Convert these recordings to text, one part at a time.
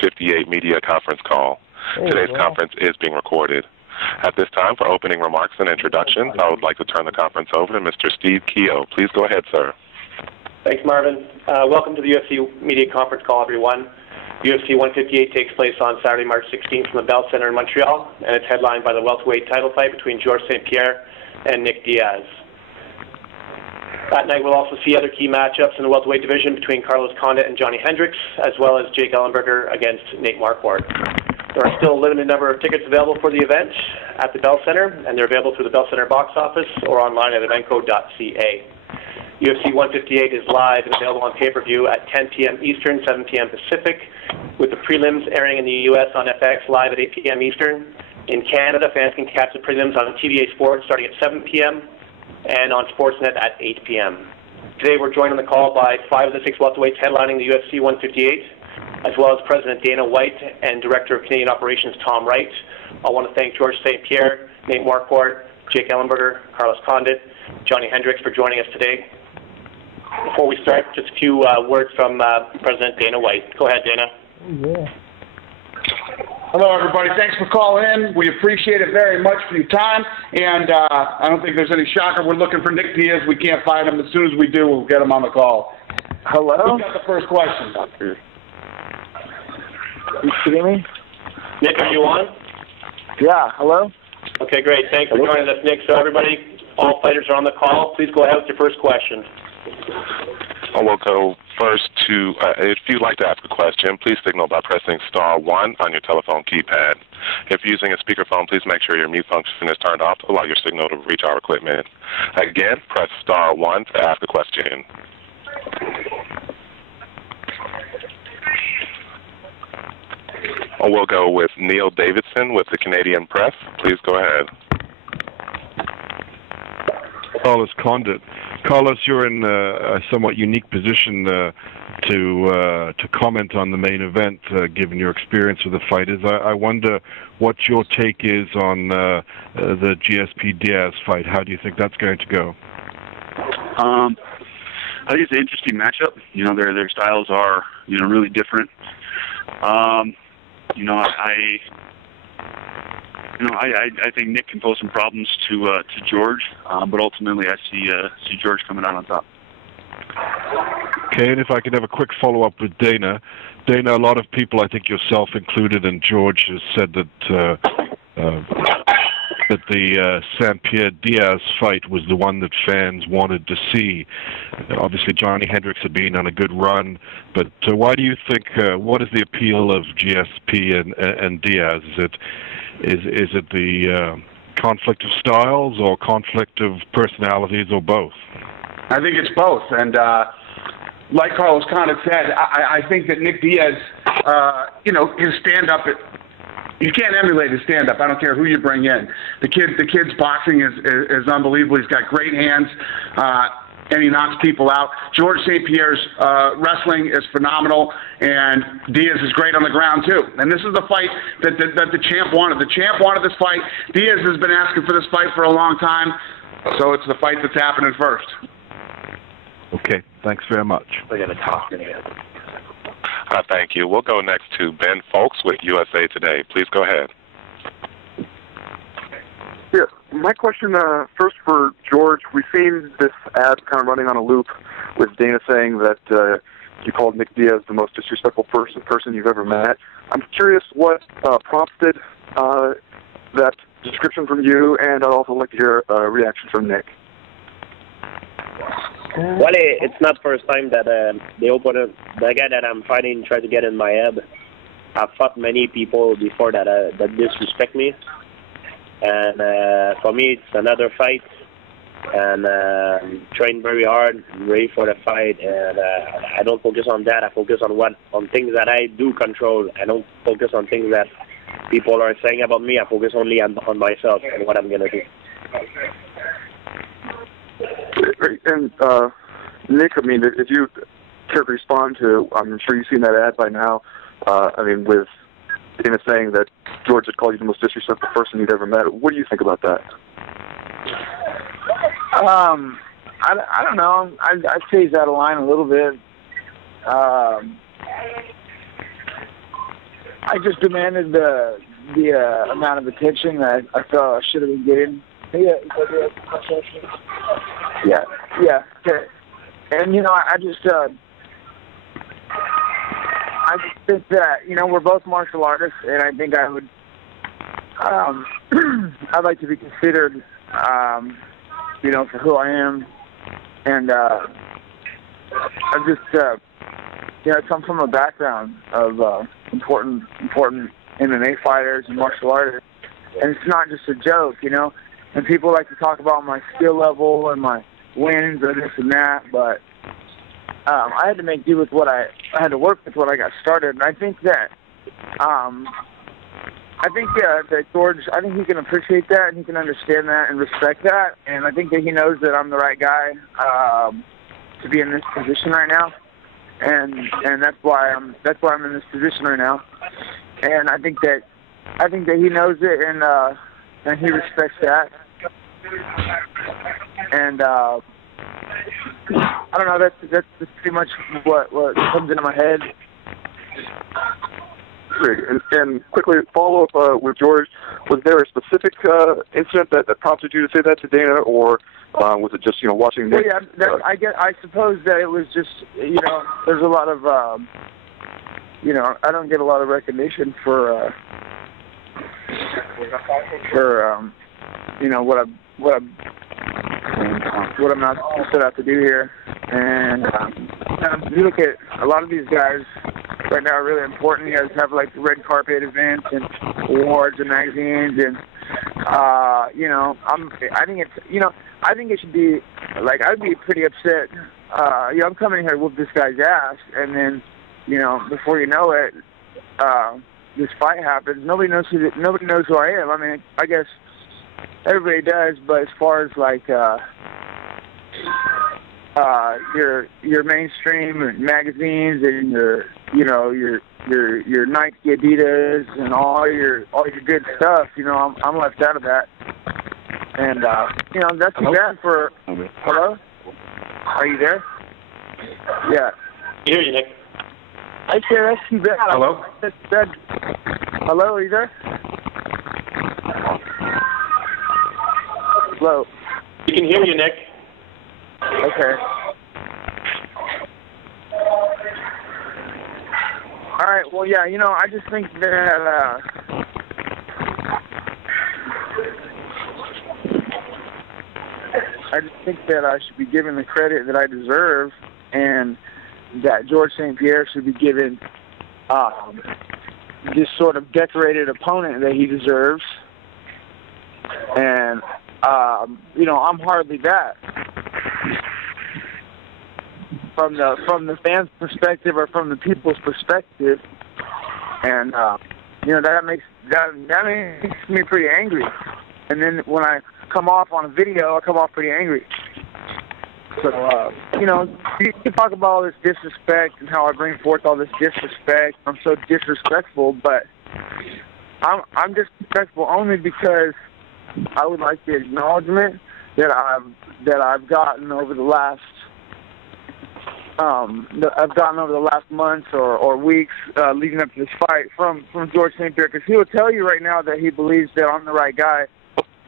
58 media conference call. Today's conference is being recorded. At this time, for opening remarks and introductions, I would like to turn the conference over to Mr. Steve Keogh. Please go ahead, sir. Thanks, Marvin. Welcome to the UFC media conference call, everyone. UFC 158 takes place on Saturday, March 16th from the Bell Center in Montreal, and it's headlined by the welterweight title fight between George St-Pierre and Nick Diaz. That night we'll also see other key matchups in the welterweight division between Carlos Condit and Johnny Hendricks, as well as Jake Ellenberger against Nate Marquardt. There are still a limited number of tickets available for the event at the Bell Center, and they're available through the Bell Center box office or online at eventco.ca. UFC 158 is live and available on pay-per-view at 10 p.m. Eastern, 7 p.m. Pacific, with the prelims airing in the U.S. on FX live at 8 p.m. Eastern. In Canada, fans can catch the prelims on TVA Sports starting at 7 p.m. and on Sportsnet at 8 p.m. Today we're joined on the call by 5 of the 6 welterweights headlining the UFC 158, as well as President Dana White and Director of Canadian Operations Tom Wright. I want to thank George St-Pierre, Nate Marquardt, Jake Ellenberger, Carlos Condit, Johnny Hendricks for joining us today. Before we start, just a few words from President Dana White. Go ahead, Dana. Yeah. Hello, everybody. Thanks for calling in. We appreciate it very much for your time. And I don't think there's any shocker. We're looking for Nick Diaz. We can't find him. As soon as we do, we'll get him on the call. Hello? Who's got the first question? You kidding me? Nick, are you on? Yeah, hello? Okay, great. Thanks for joining us, Nick. So everybody, all fighters are on the call. Please go ahead with your first question. We'll go first to, if you'd like to ask a question, please signal by pressing star 1 on your telephone keypad. If you're using a speakerphone, please make sure your mute function is turned off to allow your signal to reach our equipment. Again, press star 1 to ask a question. We'll go with Neil Davidson with the Canadian Press. Please go ahead. Carlos Condit. Carlos, you're in a somewhat unique position to comment on the main event, given your experience with the fighters. I wonder what your take is on the GSP Diaz fight. How do you think that's going to go? I think it's an interesting matchup. You know, their styles are really different. I think Nick can pose some problems to George, but ultimately I see George coming out on top. Okay, and if I could have a quick follow-up with Dana. Dana, a lot of people, I think yourself included, and George has said that the St-Pierre Diaz fight was the one that fans wanted to see. Obviously, Johnny Hendricks had been on a good run, but why do you think? What is the appeal of GSP and Diaz? Is it the conflict of styles or conflict of personalities or both? I think it's both. And like Carlos Condit said, I think that Nick Diaz, his stand-up, you can't emulate his stand-up. I don't care who you bring in. The kid's boxing is unbelievable. He's got great hands. And he knocks people out. George St-Pierre's wrestling is phenomenal, and Diaz is great on the ground, too. And this is the fight that the champ wanted. The champ wanted this fight. Diaz has been asking for this fight for a long time, so it's the fight that's happening first. Okay, thanks very much. We're going to talk in here. Thank you. We'll go next to Ben Folks with USA Today. Please go ahead. Yeah, my question first for George. We've seen this ad kind of running on a loop with Dana saying that you called Nick Diaz the most disrespectful person you've ever met. I'm curious what prompted that description from you, and I'd also like to hear a reaction from Nick. Well, it's not the first time that the opponent, the guy that I'm fighting, tried to get in my head. I've fought many people before that disrespect me. And for me, it's another fight, and train very hard, ready for the fight, and I don't focus on that. I focus on things that I do control. I don't focus on things that people are saying about me. I focus only on myself and what I'm going to do. And Nick, I mean, if you care to respond to, I'm sure you've seen that ad by now, with Dana saying that George had called you the most disrespectful person you'd ever met. What do you think about that? I don't know. I'd phase out of line a little bit. I just demanded the amount of attention that I felt I should have been getting. Yeah. Okay. And I just think that we're both martial artists, and I think I would I'd like to be considered for who I am, and I come from a background of important MMA fighters and martial artists, and it's not just a joke, And people like to talk about my skill level and my wins or this and that, but I had to make do with what I had to work with what I got started, and I think that that George, I think he can appreciate that and he can understand that and respect that, and I think that he knows that I'm the right guy to be in this position right now, and that's why I'm in this position right now, and I think that he knows it and he respects that, and I don't know. That's pretty much what comes into my head. Great. And quickly follow up with George. Was there a specific incident that prompted you to say that to Dana, or was it just watching? Well, yeah. I suppose that it was just there's a lot of I don't get a lot of recognition for what I'm not set out to do here, and you look at a lot of these guys right now are really important. You guys have like the red carpet events and awards and magazines, and I think it should be like, I'd be pretty upset. I'm coming here to whoop this guy's ass, and then before you know it, this fight happens. Nobody knows who I am. I mean, I guess everybody does, but as far as like your mainstream magazines and your Nike, Adidas, and all your good stuff, I'm left out of that, and that's too bad for. Hello, are you there? Yeah. I hear you, Nick. I say that's too bad. Hello. That's bad. Hello, are you there? Hello. We can hear you, Nick. Okay. All right. Well, yeah. I just think that I should be given the credit that I deserve, and that George St-Pierre should be given this sort of decorated opponent that he deserves, and I'm hardly that. From the fans' perspective or from the people's perspective, and that makes me pretty angry. And then when I come off on a video, I come off pretty angry. So you can talk about all this disrespect and how I bring forth all this disrespect. I'm so disrespectful, but I'm disrespectful only because I would like the acknowledgement that I've gotten over the last. Months or weeks leading up to this fight from George St-Pierre, because he will tell you right now that he believes that I'm the right guy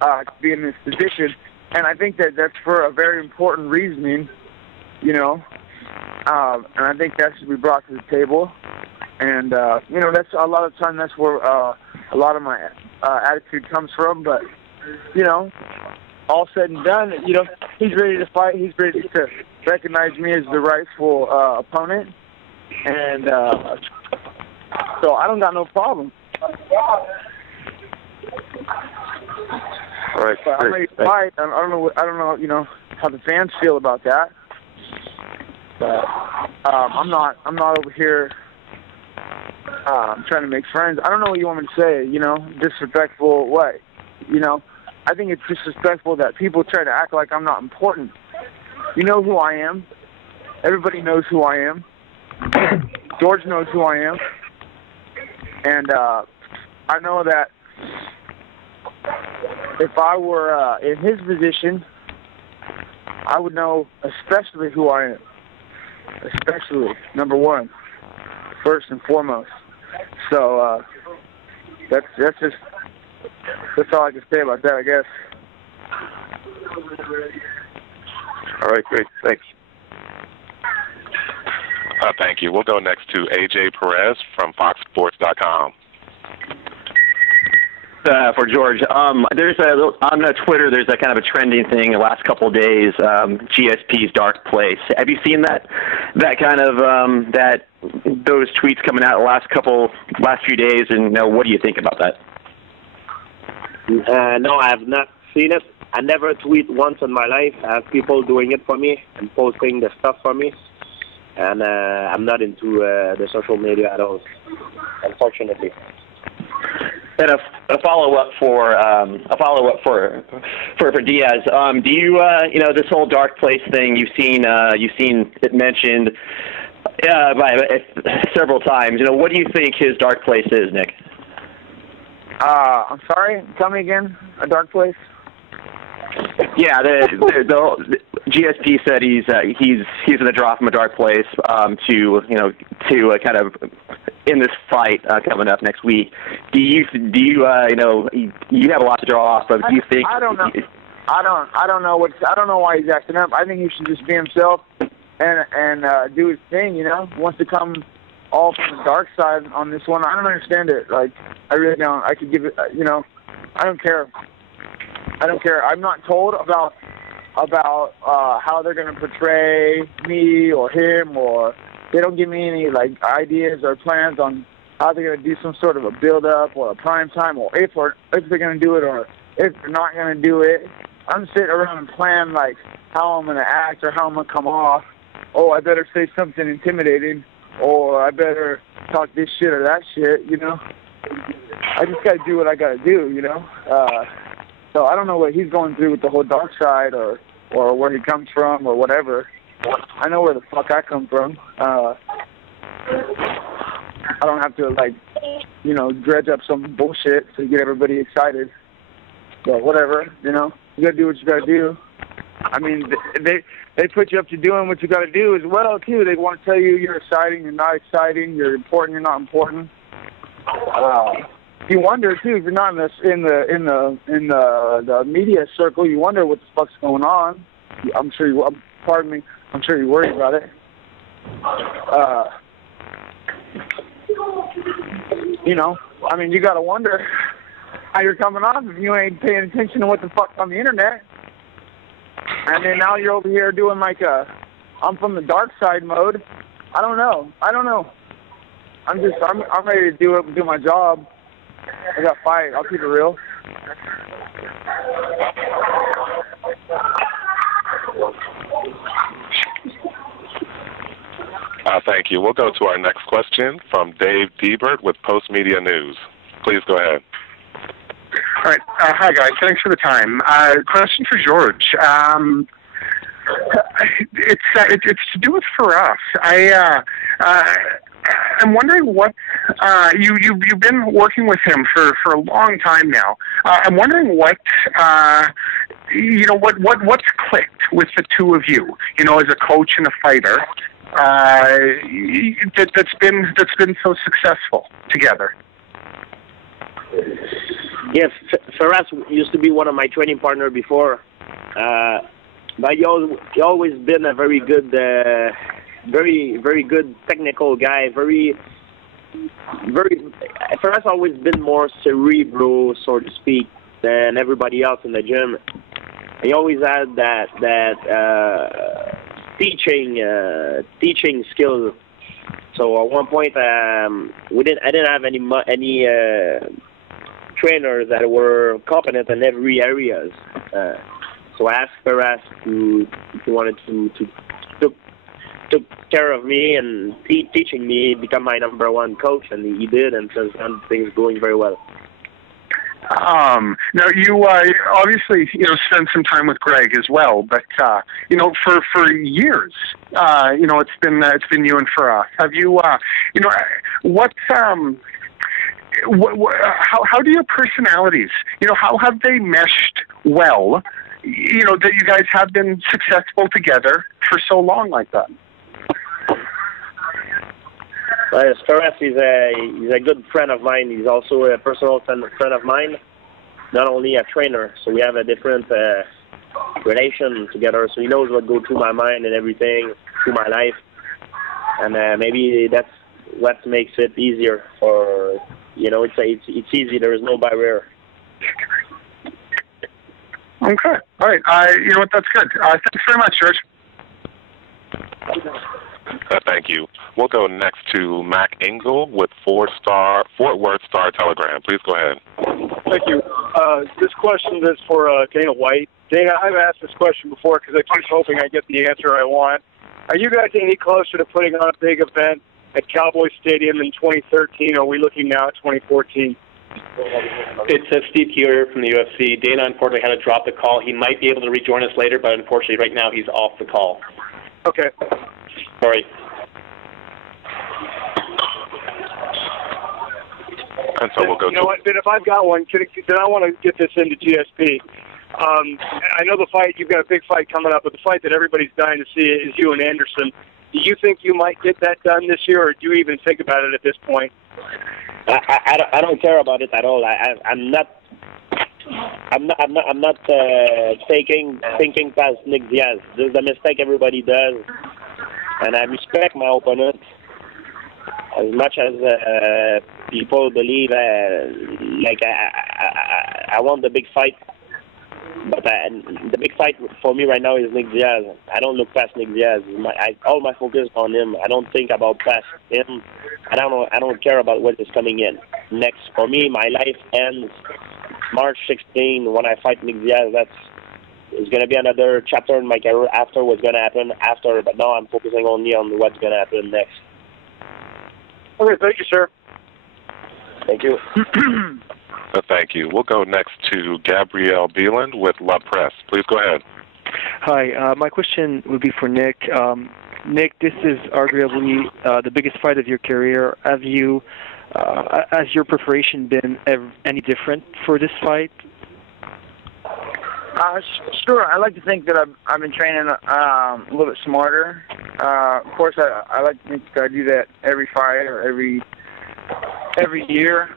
to be in this position, and I think that that's for a very important reasoning, and I think that should be brought to the table, and that's a lot of time that's where a lot of my attitude comes from, but all said and done, he's ready to fight. He's ready to recognize me as the rightful opponent, and so I don't got no problem. All right, I'm ready to fight. I don't know how the fans feel about that, but I'm not over here trying to make friends. I don't know what you want me to say. Disrespectful. What? I think it's disrespectful that people try to act like I'm not important. You know who I am. Everybody knows who I am. George knows who I am. And I know that if I were in his position, I would know especially who I am. Especially, number one, first and foremost. So that's all I can say about that, I guess. All right, great. Thanks. Thank you. We'll go next to AJ Perez from FoxSports.com. For George, there's on Twitter. There's a kind of a trending thing the last couple of days. GSP's dark place. Have you seen that kind of those tweets coming out the last few days? And what do you think about that? No, I have not seen it. I never tweet once in my life. I have people doing it for me and posting the stuff for me, and I'm not into the social media at all, unfortunately. And a follow up for Diaz. Do you this whole dark place thing? You've seen it mentioned several times. What do you think his dark place is, Nick? I'm sorry. Tell me again. A dark place. Yeah, the GSP said he's going to draw from a dark place to kind of in this fight coming up next week. Do you you have a lot to draw off of? Do you think? I don't know. I don't know why he's acting up. I think he should just be himself and do his thing. He wants to come all from the dark side on this one. I don't understand it. Like, I really don't. I could give it. I don't care. I'm not told about how they're going to portray me or him, or they don't give me any ideas or plans on how they're going to do some sort of a build-up or a prime time, or if they're going to do it or if they're not going to do it. I'm sitting around and plan how I'm going to act or how I'm going to come off. Oh, I better say something intimidating, or I better talk this shit or that shit. I just got to do what I got to do. So I don't know what he's going through with the whole dark side or where he comes from or whatever. I know where the fuck I come from. I don't have to dredge up some bullshit to get everybody excited. So whatever, you gotta do what you gotta do. I mean, they put you up to doing what you gotta do as well too. They want to tell you you're exciting, you're not exciting, you're important, you're not important. You wonder too if you're not in the media circle. You wonder what the fuck's going on. I'm sure you. Pardon me. I'm sure you're worried about it. I mean, you gotta wonder how you're coming off if you ain't paying attention to what the fuck's on the internet. And then now you're over here doing I'm from the dark side mode. I don't know. I'm ready to do my job. I got fight. I'll keep it real. Thank you. We'll go to our next question from Dave Diebert with Post Media News. Please go ahead. All right. Hi, guys. Thanks for the time. Question for George. It's to do with for us. I'm wondering what you've been working with him for a long time now. I'm wondering what's clicked with the two of you. As a coach and a fighter, that's been so successful together. Yes, Ferraz used to be one of my training partners before, but he always been a very good. Very, very good technical guy. Very. For us, always been more cerebral, so to speak, than everybody else in the gym. He always had that teaching skills. So at one point, I didn't have any trainers that were competent in every areas. So I asked Ferraz if he wanted to took care of me and teaching me, become my number one coach, and he did, and since then things going very well. Now you obviously spent some time with Greg as well, but for years it's been you and Farah. Have you how do your personalities how have they meshed well? That you guys have been successful together for so long like that. Torres is a good friend of mine. He's also a personal friend of mine, not only a trainer. So we have a different relation together. So he knows what goes through my mind and everything through my life, and maybe that's what makes it easier. For it's easy. There is no barrier. Okay. All right. You know what? That's good. Thanks very much, George. Thank you. We'll go next to Mac Engel with Fort Worth Star-Telegram. Please go ahead. Thank you. This question is for Dana White. Dana, I've asked this question before because I keep hoping I get the answer I want. Are you guys any closer to putting on a big event at Cowboy Stadium in 2013, or are we looking now at 2014? It's St-Pierre from the UFC. Dana unfortunately had to drop the call. He might be able to rejoin us later, but unfortunately right now he's off the call. Okay. Sorry. And so we'll go. You know what? Then if I've got one, then I want to get this into GSP. I know the fight. You've got a big fight coming up, but the fight that everybody's dying to see is you and Anderson. Do you think you might get that done this year, or do you even think about it at this point? I don't care about it at all. I'm not thinking past Nick Diaz. This is a mistake everybody does, and I respect my opponent as much as people believe. I want the big fight, but the big fight for me right now is Nick Diaz. I don't look past Nick Diaz. All my focus on him. I don't think about past him. I don't care about what is coming in next. For me, my life ends March 16 when I fight Nick Diaz. It's going to be another chapter in my career after what's going to happen after. But now I'm focusing only on what's going to happen next. Okay, thank you, sir. Thank you. Thank you. We'll go next to Gabrielle Beeland with La Presse. Please go ahead. Hi. My question would be for Nick. Nick, this is arguably the biggest fight of your career. Has your preparation been any different for this fight? Sure. I like to think that I've been training a little bit smarter. Of course, I like to think that I do that every fight or every year.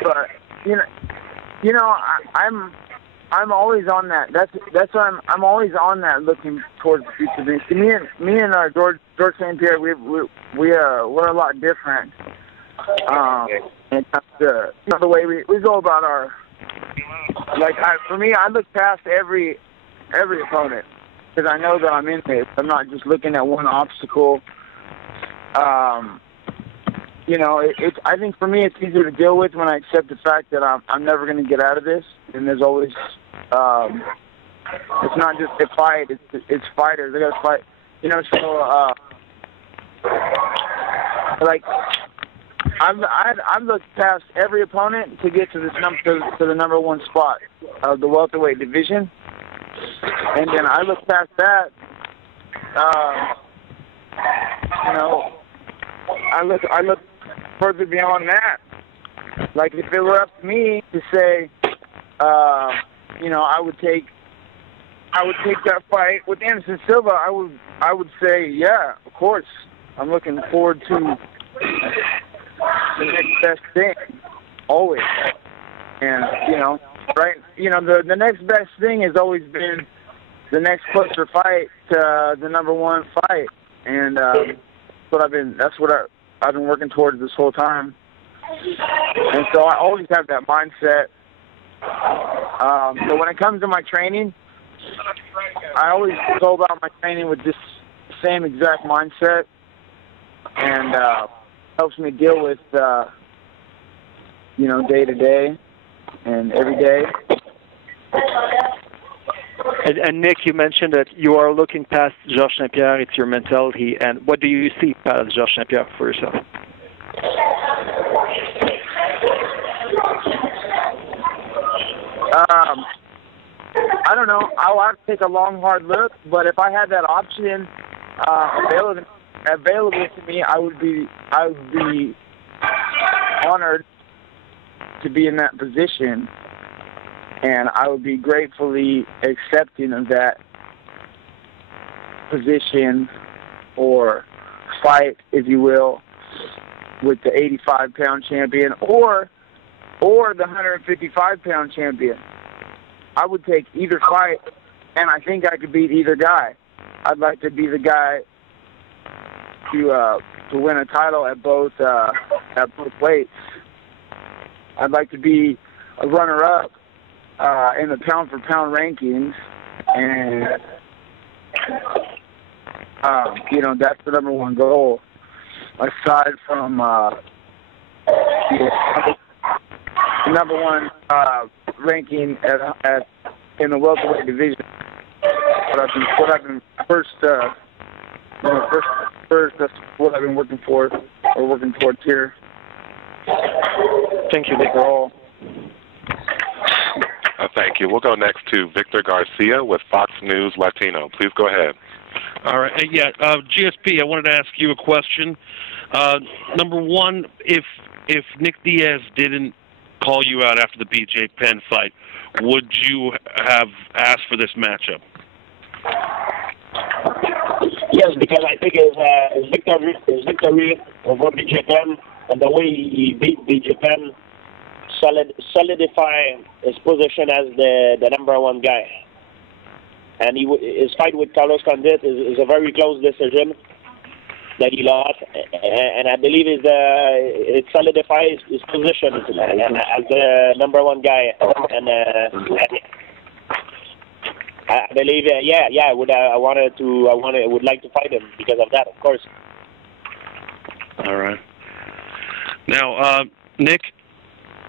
But I'm always on that. That's why I'm always on that, looking towards the future. Me and George St-Pierre, we're a lot different. And the way we go about our, for me, I look past every opponent because I know that I'm in this. I'm not just looking at one obstacle. I think for me it's easier to deal with when I accept the fact that I'm never going to get out of this. And there's always, it's not just a fight, it's fighters. They got to fight, I've looked past every opponent to get to the number one spot of the welterweight division. And then I look past that, I look further beyond that. Like if it were up to me to say, I would take that fight with Anderson Silva. I would say, yeah, of course. I'm looking forward to the next best thing, always. And the next best thing has always been the next closer fight to the number one fight, and that's what I've been working towards this whole time. And so I always have that mindset. So when it comes to my training, I always go about my training with this same exact mindset, and helps me deal with day to day and every day. And Nick, you mentioned that you are looking past Georges St-Pierre. It's your mentality. And what do you see past Georges St-Pierre for yourself? I don't know. I'll have to take a long, hard look. But if I had that option available to me, I would be honored to be in that position. And I would be gratefully accepting of that position or fight, if you will, with the 85-pound champion or the 155-pound champion. I would take either fight, and I think I could beat either guy. I'd like to be the guy to win a title at both weights. I'd like to be a runner-up in the pound-for-pound rankings, and that's the number one goal. Aside from the number one ranking in the welterweight division, that's what I've been working for or working towards here. Thank you, Nick. Overall. Thank you. We'll go next to Victor Garcia with Fox News Latino. Please go ahead. All right. GSP, I wanted to ask you a question. Number one, if Nick Diaz didn't call you out after the BJ Penn fight, would you have asked for this matchup? Yes, because I think his victory over BJ Penn and the way he beat BJ Penn solidify his position as the number one guy. And his fight with Carlos Condit is a very close decision that he lost, and I believe it solidifies his position as the number one guy. And I believe, I would like to fight him because of that, of course. All right. Now, Nick,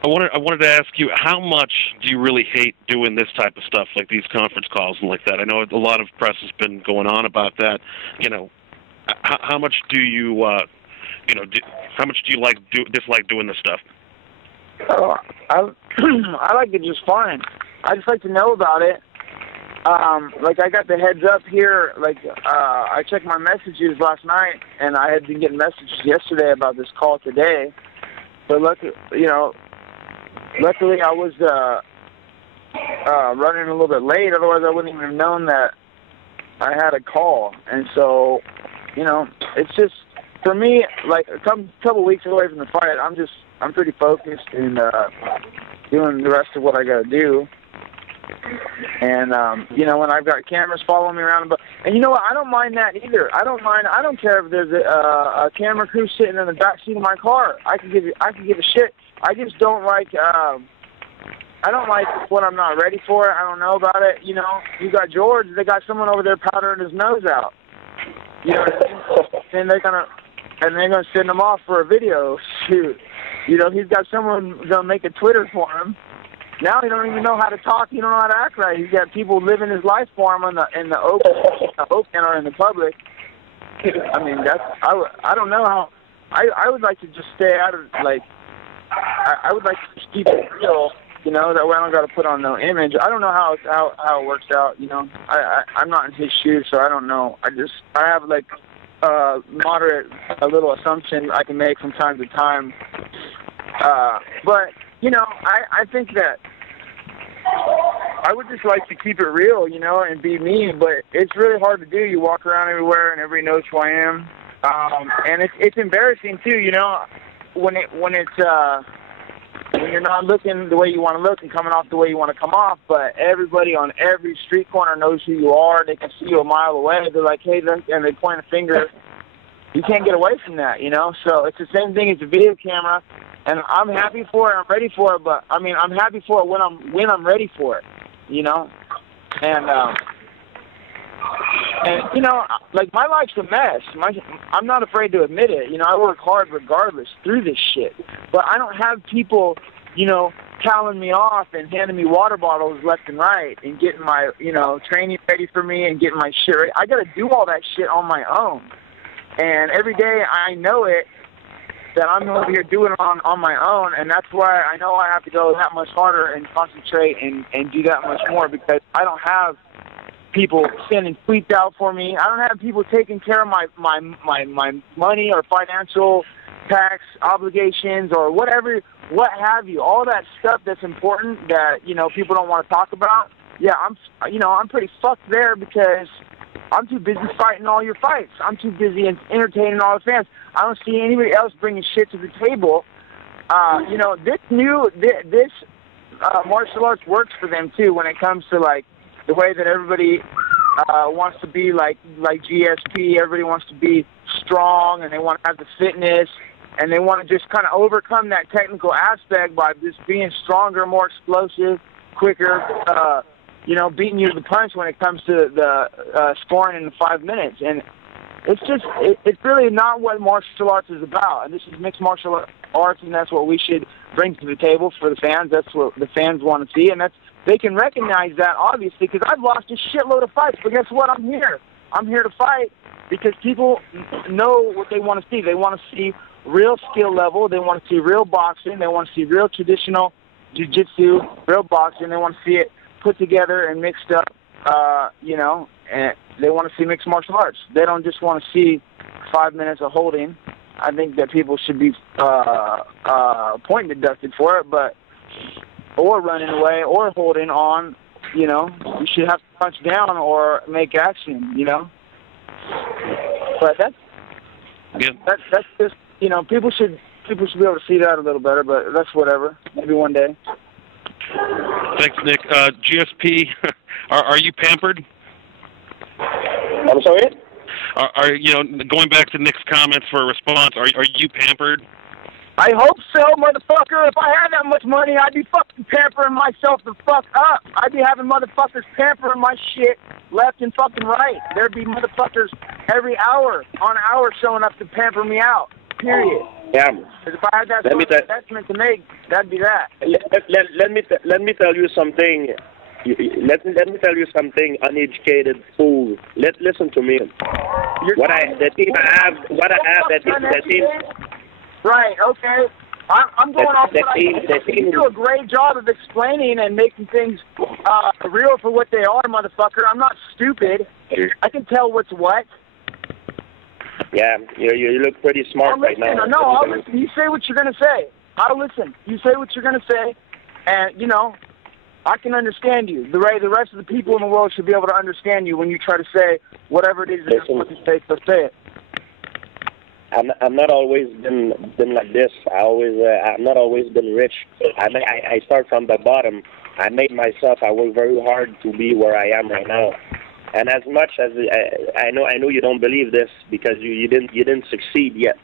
I wanted to ask you, how much do you really hate doing this type of stuff, like these conference calls and like that? I know a lot of press has been going on about that. How much do you, how much do you dislike doing this stuff? Oh, I like it just fine. I just like to know about it. I got the heads up here. I checked my messages last night, and I had been getting messages yesterday about this call today. But luckily I was running a little bit late. Otherwise, I wouldn't even have known that I had a call. And so, it's just, for me, like a couple weeks away from the fight, I'm pretty focused in doing the rest of what I got to do. And, when I've got cameras following me around, and you know what, I don't mind that either. I don't care if there's a camera crew sitting in the back seat of my car. I can give a shit. I just don't like, I don't like what I'm not ready for. I don't know about it. You got George, they got someone over there powdering his nose out. And they're gonna send him off for a video shoot. He's got someone gonna make a Twitter for him. Now he don't even know how to talk. He don't know how to act right. He's got people living his life for him in the open or in the public. I mean, I don't know how. I would like to just stay out of I would like to just keep it real. That way I don't got to put on no image. I don't know how it works out. I'm not in his shoes, so I don't know. I have moderate a little assumption I can make from time to time. But I think that I would just like to keep it real, and be me. But it's really hard to do. You walk around everywhere, and everybody knows who I am. And it's embarrassing too, when you're not looking the way you want to look and coming off the way you want to come off. But everybody on every street corner knows who you are. They can see you a mile away. They're like, hey, look, and they point a finger. You can't get away from that, So it's the same thing as a video camera. And I'm happy for it. I'm ready for it. But I'm happy for it when I'm ready for it, And my life's a mess. I'm not afraid to admit it. I work hard regardless through this shit. But I don't have people, toweling me off and handing me water bottles left and right and getting my, training ready for me and getting my shit ready. I got to do all that shit on my own. And every day I know it, that I'm over here doing it on my own, and that's why I know I have to go that much harder and concentrate and do that much more, because I don't have people sending tweets out for me. I don't have people taking care of my money or financial tax obligations or whatever, what have you. All that stuff that's important that people don't want to talk about. Yeah, I'm pretty fucked there, because I'm too busy fighting all your fights. I'm too busy entertaining all the fans. I don't see anybody else bringing shit to the table. You know, this martial arts works for them too when it comes to like the way that everybody wants to be like GSP. Everybody wants to be strong, and they want to have the fitness, and they want to just kind of overcome that technical aspect by just being stronger, more explosive, quicker. You know, beating you to the punch when it comes to the scoring in the 5 minutes. And it's just, it's really not what martial arts is about. And this is mixed martial arts, and that's what we should bring to the table for the fans. That's what the fans want to see. And they can recognize that, obviously, because I've lost a shitload of fights. But guess what? I'm here. I'm here to fight because people know what they want to see. They want to see real skill level. They want to see real boxing. They want to see real traditional jiu-jitsu, real boxing. They want to see it put together and mixed up, you know, and they want to see mixed martial arts. They don't just want to see 5 minutes of holding. I think that people should be point deducted for it, or running away or holding on, you know. You should have to punch down or make action, you know. But that's just, you know, people should be able to see that a little better, but that's whatever. Maybe one day. Thanks, Nick. GSP, are you pampered? I'm sorry? Are you know, going back to Nick's comments for a response, are you pampered? I hope so, motherfucker. If I had that much money, I'd be fucking pampering myself the fuck up. I'd be having motherfuckers pampering my shit left and fucking right. There'd be motherfuckers every hour on hour showing up to pamper me out. Period. Yeah. If I had that sort of investment to make, that'd be that. Let me tell you something. Let me tell you something, uneducated fool. Listen to me. The team I have, the team. Right. Okay. I'm going off what I think. You do a great job of explaining and making things real for what they are, motherfucker. I'm not stupid. I can tell what's what. Yeah, you look pretty smart right now. No, I'll listen. You say what you're going to say. I'll listen. You say what you're going to say, and, you know, I can understand you. The rest of the people in the world should be able to understand you when you try to say whatever it is that you're supposed to say, so say it. I'm not always been like this. I've not always been rich. I start from the bottom. I made myself. I work very hard to be where I am right now. And as much as I know you don't believe this because you didn't succeed yet,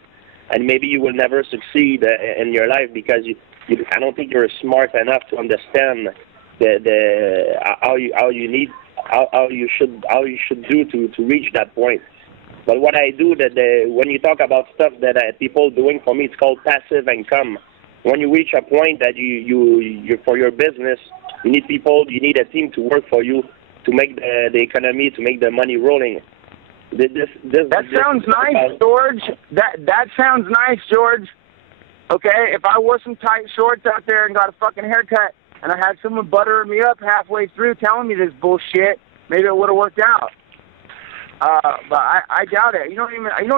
and maybe you will never succeed in your life because I don't think you're smart enough to understand how you should do to reach that point. But what I do when you talk about stuff that people doing for me, it's called passive income. When you reach a point that you for your business, you need people, you need a team to work for you to make the economy, to make the money rolling. That sounds nice, George. That sounds nice, George. Okay, if I wore some tight shorts out there and got a fucking haircut, and I had someone buttering me up halfway through telling me this bullshit, maybe it would have worked out. But I doubt it. You don't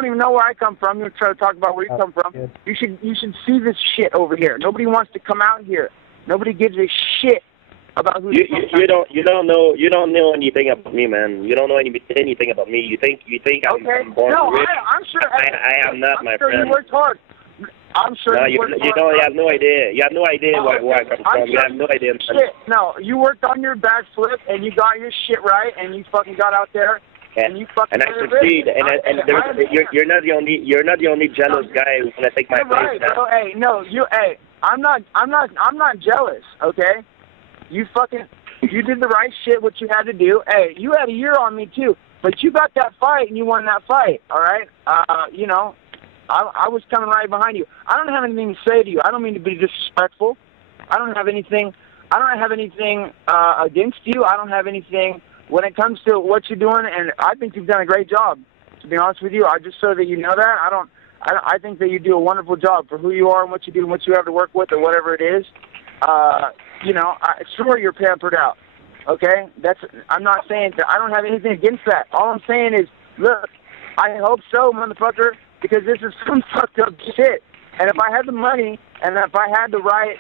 even know where I come from. You're trying to talk about where you come from. You should see this shit over here. Nobody wants to come out here. Nobody gives a shit about who you don't know anything about me, man. You don't know anything about me. You think I'm born rich. I'm sure. I am not, my friend. You worked hard. I'm sure. No, you have no idea. You have no idea where I come from. You have no idea. Shit. No, you worked on your backflip and you got your shit right and you fucking got out there. And you fucking I succeed, you're not the only jealous guy who's gonna take my place now. I'm not jealous, okay? You did the right shit, what you had to do. Hey, you had a year on me too, but you got that fight and you won that fight, all right? You know, I was coming right behind you. I don't have anything to say to you. I don't mean to be disrespectful. I don't have anything against you. I don't have anything. When it comes to what you're doing, and I think you've done a great job, to be honest with you. I just so that you know that, I think that you do a wonderful job for who you are and what you do and what you have to work with or whatever it is. You know, sure, you're pampered out, okay? I'm not saying that. I don't have anything against that. All I'm saying is, look, I hope so, motherfucker, because this is some fucked up shit. And if I had the money and if I had the right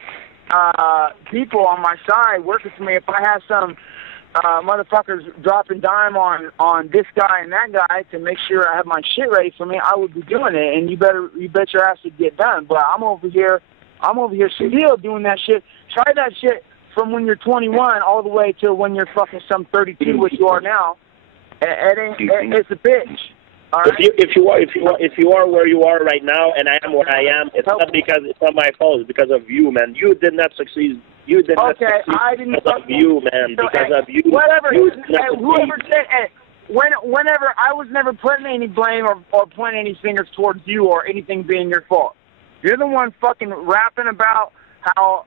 people on my side working for me, if I had some motherfuckers dropping dime on this guy and that guy to make sure I have my shit ready for me, I would be doing it, and you bet your ass it'd get done. But I'm over here still doing that shit. Try that shit from when you're 21 all the way to when you're fucking some 32, which you are now. It's a bitch. All right? If you are where you are right now, and I am where I am, it's not because it's not my fault. It's because of you, man. You did not succeed. You did not succeed because of you, man. Because of you. Whatever. Whoever said. Whenever I was never putting any blame or pointing any fingers towards you or anything being your fault. You're the one fucking rapping about how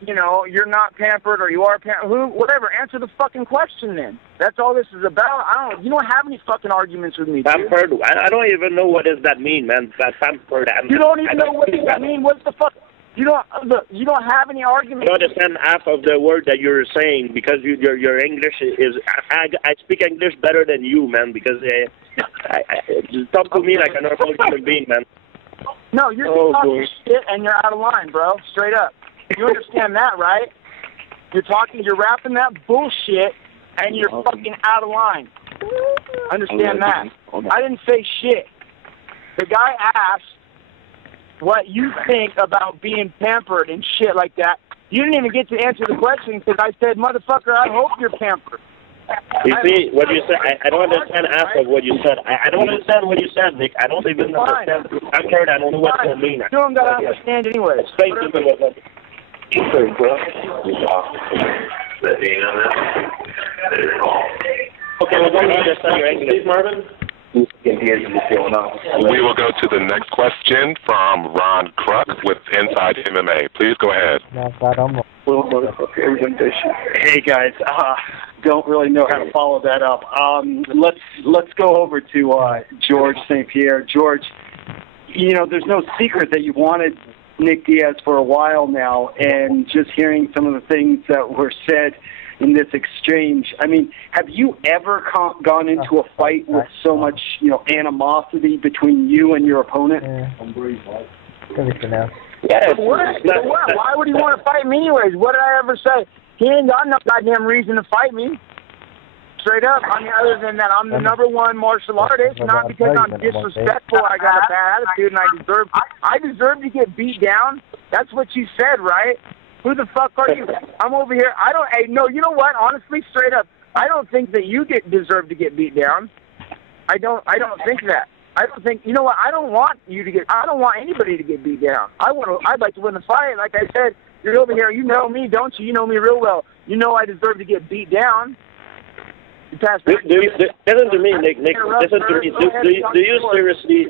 you're not pampered or you are pampered. Whatever. Answer the fucking question then. That's all this is about. You don't have any fucking arguments with me. Pampered. I don't even know what does that mean, man. That pampered. You don't even know what does that mean. What the fuck? You don't have any arguments. I don't understand half of the word that you're saying because your English is. I speak English better than you, man. Because just talk to me like a normal human being, man. No, you're talking shit and you're out of line, bro. Straight up. You understand that, right? You're rapping that bullshit, and you're fucking out of line. Understand that. I didn't say shit. The guy asked what you think about being pampered and shit like that. You didn't even get to answer the question because I said, motherfucker, I hope you're pampered. You see, what you said, I don't understand half of what you said. I don't understand what you said, Nick. I don't even understand. I'm heard. I don't know what that means. You don't got to understand anyway. Explain to me what that means. Okay, we're going to understand your English, Marvin. We will go to the next question from Ron Kruk with Inside MMA. Please go ahead. Hey guys, don't really know how to follow that up. Let's go over to George St-Pierre. George, there's no secret that you wanted Nick Diaz for a while now, and just hearing some of the things that were said in this exchange. I mean, have you ever gone into a fight with so much, animosity between you and your opponent? Yeah, why would he want to fight me anyways? What did I ever say? He ain't got no goddamn reason to fight me. Straight up. I mean, other than that, I'm the #1 martial artist, not because I'm disrespectful. I got a bad attitude, and I deserve to get beat down. That's what you said, right? Who the fuck are you? I'm over here. No, you know what? Honestly, straight up, I don't think that you deserve to get beat down. I don't think that. I don't think. You know what? I don't want anybody to get beat down. I'd like to win the fight. Like I said, you're over here. You know me, don't you? You know me real well. You know I deserve to get beat down. Listen to me, Nick. Listen to me. Do you seriously?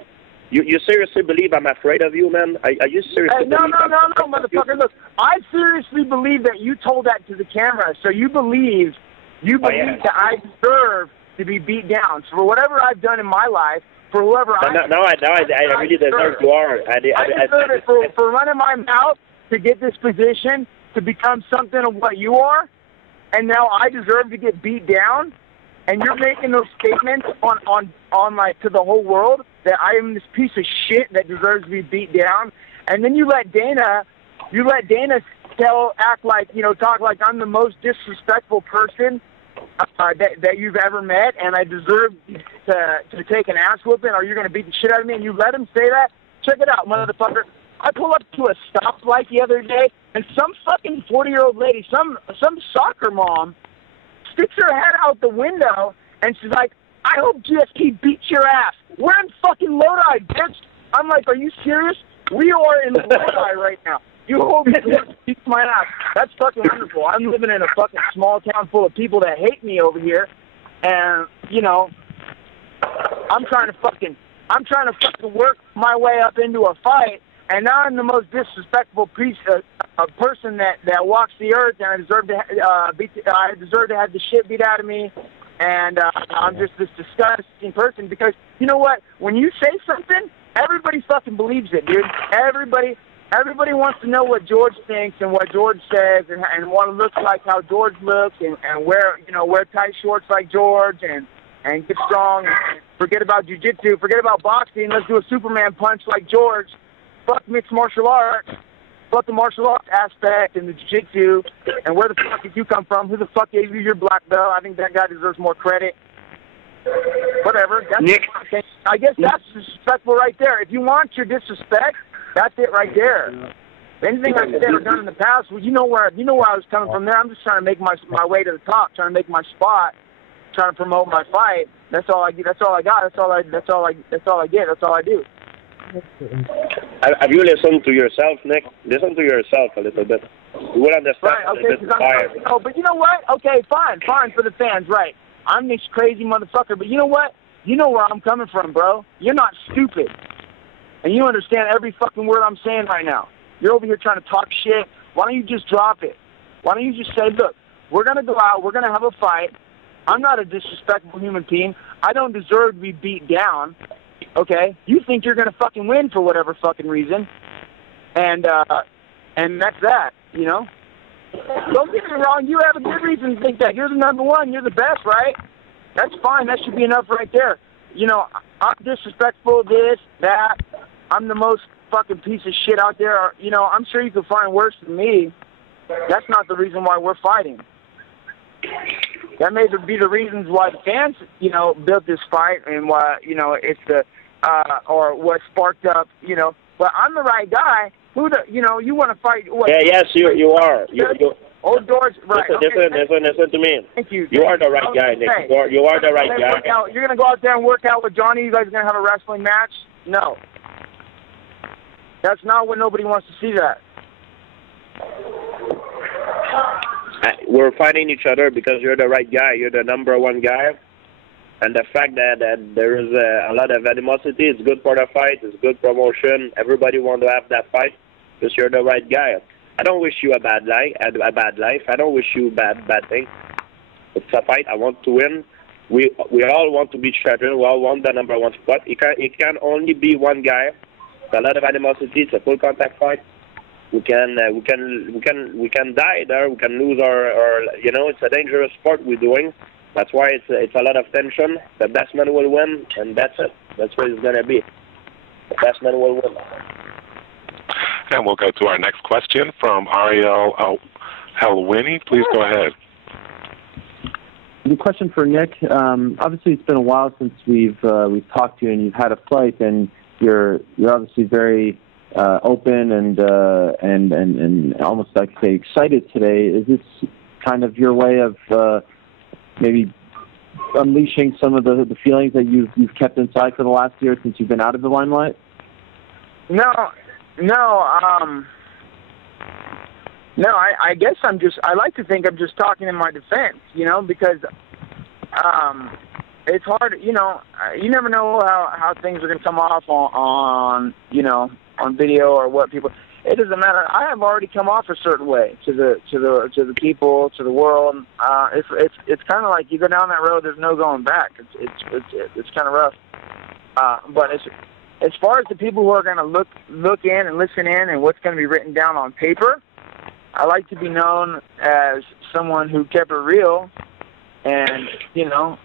You seriously believe I'm afraid of you, man? Are you seriously? No, motherfucker. Look, I seriously believe that you told that to the camera. So you believe that I deserve to be beat down. So for whatever I've done in my life, for whoever I really deserve you are. I deserve it for running my mouth to get this position to become something of what you are, and now I deserve to get beat down. And you're making those statements on like to the whole world that I am this piece of shit that deserves to be beat down. And then you let Dana talk like I'm the most disrespectful person that you've ever met, and I deserve to take an ass whooping, or you're gonna beat the shit out of me. And you let him say that? Check it out, motherfucker. I pull up to a stoplight the other day, and some fucking 40-year-old lady, some soccer mom, sticks her head out the window, and she's like, I hope GSP beats your ass. We're in fucking Lodi, bitch. I'm like, are you serious? We are in Lodi right now. You hope GSP beats my ass. That's fucking wonderful. I'm living in a fucking small town full of people that hate me over here, and, I'm trying to fucking work my way up into a fight, and now I'm the most disrespectful person that walks the earth, and I deserve to have the shit beat out of me, and I'm just this disgusting person. Because you know what? When you say something, everybody fucking believes it, dude. Everybody wants to know what George thinks and what George says, and want to look like how George looks, and wear tight shorts like George, and get strong. And forget about jiu-jitsu. Forget about boxing. Let's do a Superman punch like George. Fuck mixed martial arts. fucking martial arts aspect and the jiu-jitsu and where the fuck did you come from? Who the fuck gave you your black belt? I think that guy deserves more credit. Whatever. That's Nick. I guess that's disrespectful right there. If you want your disrespect, that's it right there. Anything I said or done in the past, well, you know where I was coming from there. I'm just trying to make my way to the top, trying to make my spot, trying to promote my fight. That's all I get. That's all I got. That's all I get. That's all I do. Have you listened to yourself, Nick? Listen to yourself a little bit. You will understand. Right. Okay. Oh, but you know what? Okay, fine for the fans. Right. I'm this crazy motherfucker, but you know what? You know where I'm coming from, bro. You're not stupid, and you understand every fucking word I'm saying right now. You're over here trying to talk shit. Why don't you just drop it? Why don't you just say, look, we're going to go out. We're going to have a fight. I'm not a disrespectful human being. I don't deserve to be beat down. Okay? You think you're going to fucking win for whatever fucking reason. And that's that, you know? Don't get me wrong. You have a good reason to think that. You're the number one. You're the best, right? That's fine. That should be enough right there. You know, I'm disrespectful, this, that. I'm the most fucking piece of shit out there. You know, I'm sure you could find worse than me. That's not the reason why we're fighting. That may be the reasons why the fans, you know, built this fight and why, you know, it's the, or what sparked up, you know. But I'm the right guy. Who the, you know, you want to fight? What? Yeah, yes, you are. Old George, right. Listen to me. Thank you. You are the right guy, Nick. You are the right guy. You're going to go out there and work out with Johnny? You guys are going to have a wrestling match? No. That's not what nobody wants to see that. We're fighting each other because you're the right guy. You're the number one guy. And the fact that there is a lot of animosity, it's good for the fight. It's good promotion. Everybody wants to have that fight because you're the right guy. I don't wish you a bad life. I don't wish you bad things. It's a fight. I want to win. We all want to be champion. We all want the number one spot. It can only be one guy. It's a lot of animosity. It's a full contact fight. We can die there. We can lose our you know, it's a dangerous sport we're doing. That's why it's a lot of tension. The best man will win, and that's it. That's what it's gonna be. The best man will win. And we'll go to our next question from Ariel Helwini. Please go ahead. The question for Nick. Obviously, it's been a while since we've talked to you, and you've had a fight, and you're obviously very open and almost like say excited today. Is this kind of your way of maybe unleashing some of the feelings that you've kept inside for the last year since you've been out of the limelight? No. I guess I like to think I'm just talking in my defense, you know, because it's hard, you know, you never know how things are going to come off on you know, on video or what people. It doesn't matter. I have already come off a certain way to the people, to the world. It's kind of like you go down that road. There's no going back. It's kind of rough. But as far as the people who are going to look in and listen in and what's going to be written down on paper, I like to be known as someone who kept it real. And you know,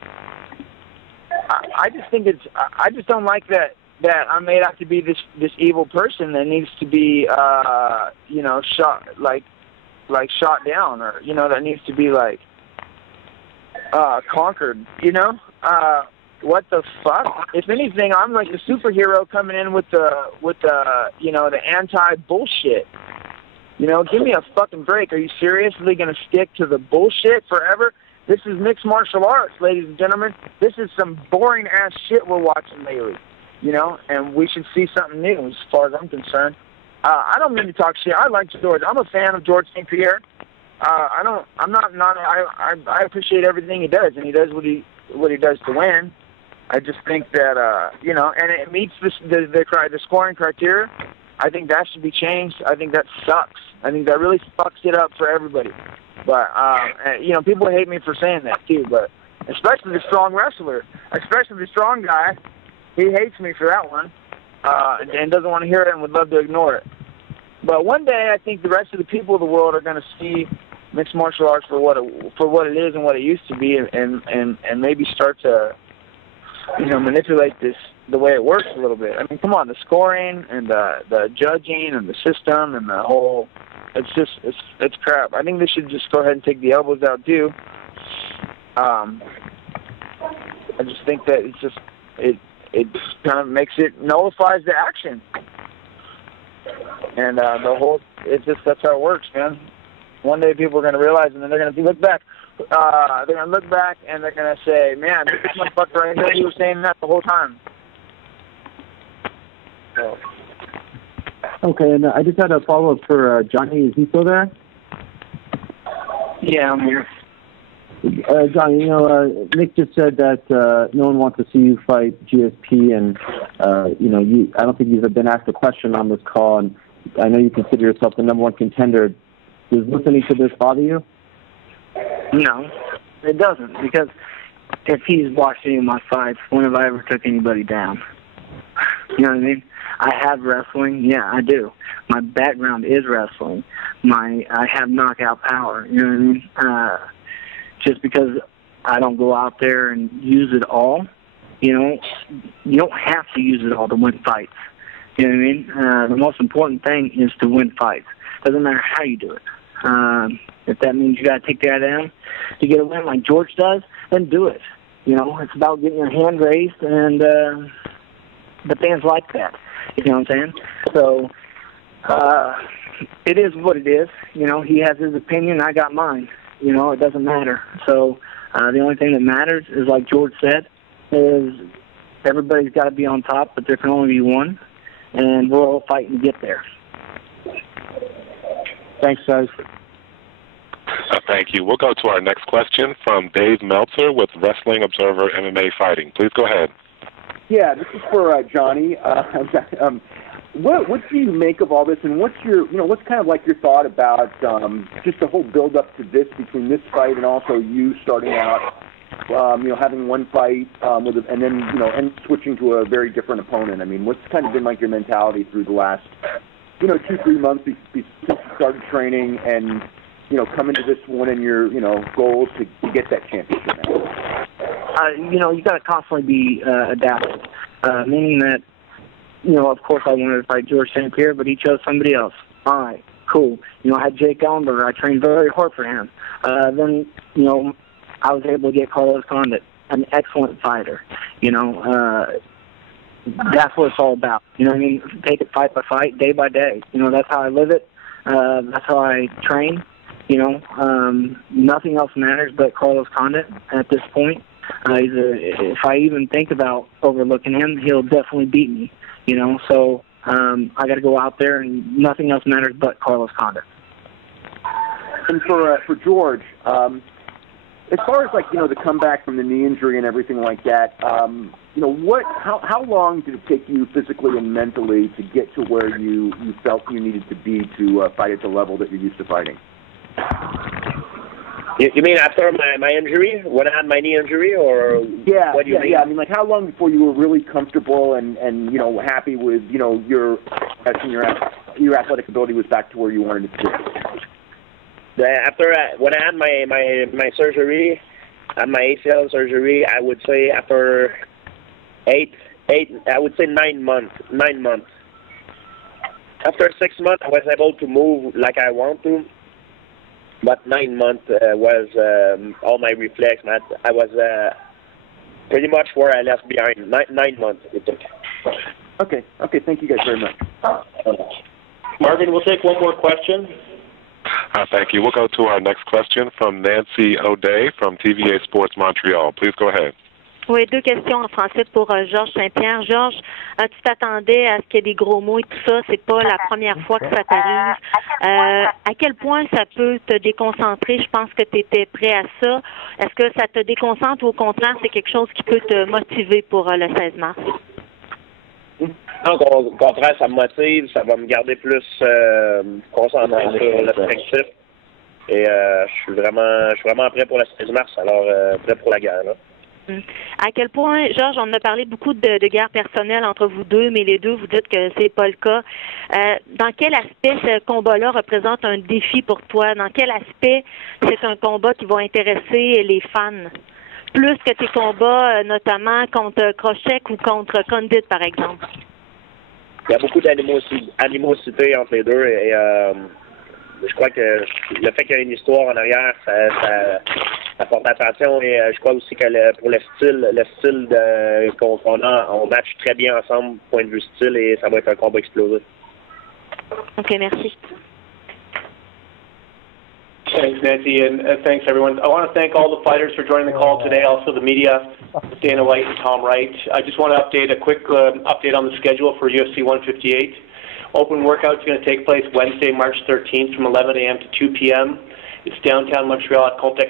I just think I just don't like that I'm made out to be this evil person that needs to be you know, shot shot down, or you know, that needs to be like conquered, you know. What the fuck? If anything, I'm like the superhero coming in with the you know, the anti bullshit. You know, give me a fucking break. Are you seriously gonna stick to the bullshit forever? This is mixed martial arts, ladies and gentlemen. This is some boring ass shit we're watching lately. You know, and we should see something new as far as I'm concerned. I don't mean to talk shit. I like George. I'm a fan of George St-Pierre. I appreciate everything he does, and he does what he does to win. I just think that you know, and it meets the scoring criteria. I think that should be changed. I think that sucks. I think that really fucks it up for everybody. But and, you know, people hate me for saying that too. But especially the strong wrestler, especially the strong guy. He hates me for that one, and doesn't want to hear it and would love to ignore it. But one day, I think the rest of the people of the world are going to see mixed martial arts for what it is and what it used to be, and maybe start to, you know, manipulate this the way it works a little bit. I mean, come on, the scoring and the judging and the system and the whole, it's crap. I think they should just go ahead and take the elbows out too. I just think that it kind of makes it nullifies the action. And that's how it works, man. One day people are going to realize, and then they're going to look back. They're going to look back and they're going to say, "Man, this motherfucker, I know he was saying that the whole time." So. Okay, and I just had a follow-up for Johnny. Is he still there? Yeah, I'm here. Johnny, Nick just said that no one wants to see you fight GSP, and I don't think you've been asked a question on this call, and I know you consider yourself the #1 contender. Does listening to this bother you? No, it doesn't, because if he's watched any of my fights, when have I ever took anybody down? You know what I mean? I have wrestling, yeah, I do. My background is wrestling. I have knockout power, you know what I mean? Just because I don't go out there and use it all, you don't have to use it all to win fights. You know what I mean? The most important thing is to win fights. Doesn't matter how you do it. If that means you got to take that down to get a win like George does, then do it. It's about getting your hand raised, and the fans like that. You know what I'm saying? So it is what it is. He has his opinion, I got mine. It doesn't matter. So the only thing that matters is, like George said, is everybody's got to be on top, but there can only be one, and we're all fighting to get there. Thanks, guys. Thank you. We'll go to our next question from Dave Meltzer with Wrestling Observer MMA Fighting. Please go ahead. Yeah, this is for Johnny. What do you make of all this, and what's kind of like your thought about just the whole build up to this, between this fight and also you starting out, having one fight and then and switching to a very different opponent? I mean, what's kind of been like your mentality through the last 2-3 months since you started training and coming to this one and your goals to get that championship? You got to constantly be adaptive, meaning that. Of course I wanted to fight George St-Pierre, but he chose somebody else. All right, cool. I had Jake Ellenberger. I trained very hard for him. Then, I was able to get Carlos Condit, an excellent fighter. That's what it's all about. You know what I mean? Take it fight by fight, day by day. That's how I live it. That's how I train. Nothing else matters but Carlos Condit at this point. If I even think about overlooking him, he'll definitely beat me. So I got to go out there, and nothing else matters but Carlos Condit. And for George, as far as the comeback from the knee injury and everything like that, how long did it take you physically and mentally to get to where you felt you needed to be to fight at the level that you're used to fighting? You mean after my injury, when I had my knee injury, or what do you mean? Yeah. I mean, how long before you were really comfortable and happy with your athletic ability was back to where you wanted it to be? After when I had my surgery, my ACL surgery, I would say after 9 months. 9 months. After 6 months, I was able to move like I want to. But 9 months was all my reflex. I was pretty much where I left behind. 9 months it took. Okay. Thank you guys very much. Marvin, we'll take one more question. Thank you. We'll go to our next question from Nancy O'Day from TVA Sports Montreal. Please go ahead. Oui, 2 questions en français pour Georges St-Pierre. Georges, tu t'attendais à ce qu'il y ait des gros mots et tout ça. C'est pas la première fois que ça t'arrive. À quel point ça peut te déconcentrer? Je pense que tu étais prêt à ça. Est-ce que ça te déconcentre ou au contraire, c'est quelque chose qui peut te motiver pour le 16 mars? Non, au contraire, ça me motive. Ça va me garder plus concentré sur l'objectif. Et je suis vraiment prêt pour le 16 mars. Alors, prêt pour la guerre, là. À quel point, Georges, on a parlé beaucoup de guerre personnelle entre vous deux, mais les deux, vous dites que c'est pas le cas. Dans quel aspect ce combat-là représente un défi pour toi? Dans quel aspect c'est un combat qui va intéresser les fans? plus que tes combats, notamment contre Krochek ou contre Condit, par exemple? Il y a beaucoup d'animosité entre les deux et je crois que le fait qu'il y ait une histoire en arrière, ça porte attention et je crois aussi que pour le style qu'on a, on match très bien ensemble, point de vue style, et ça va être un combat explosif. OK, merci. Thanks, Nancy, and thanks, everyone. I want to thank all the fighters for joining the call today, also the media, Dana White and Tom Wright. I just want to update a quick update on the schedule for UFC 158. Open workout is going to take place Wednesday, March 13th from 11 a.m. to 2 p.m. It's downtown Montreal at Context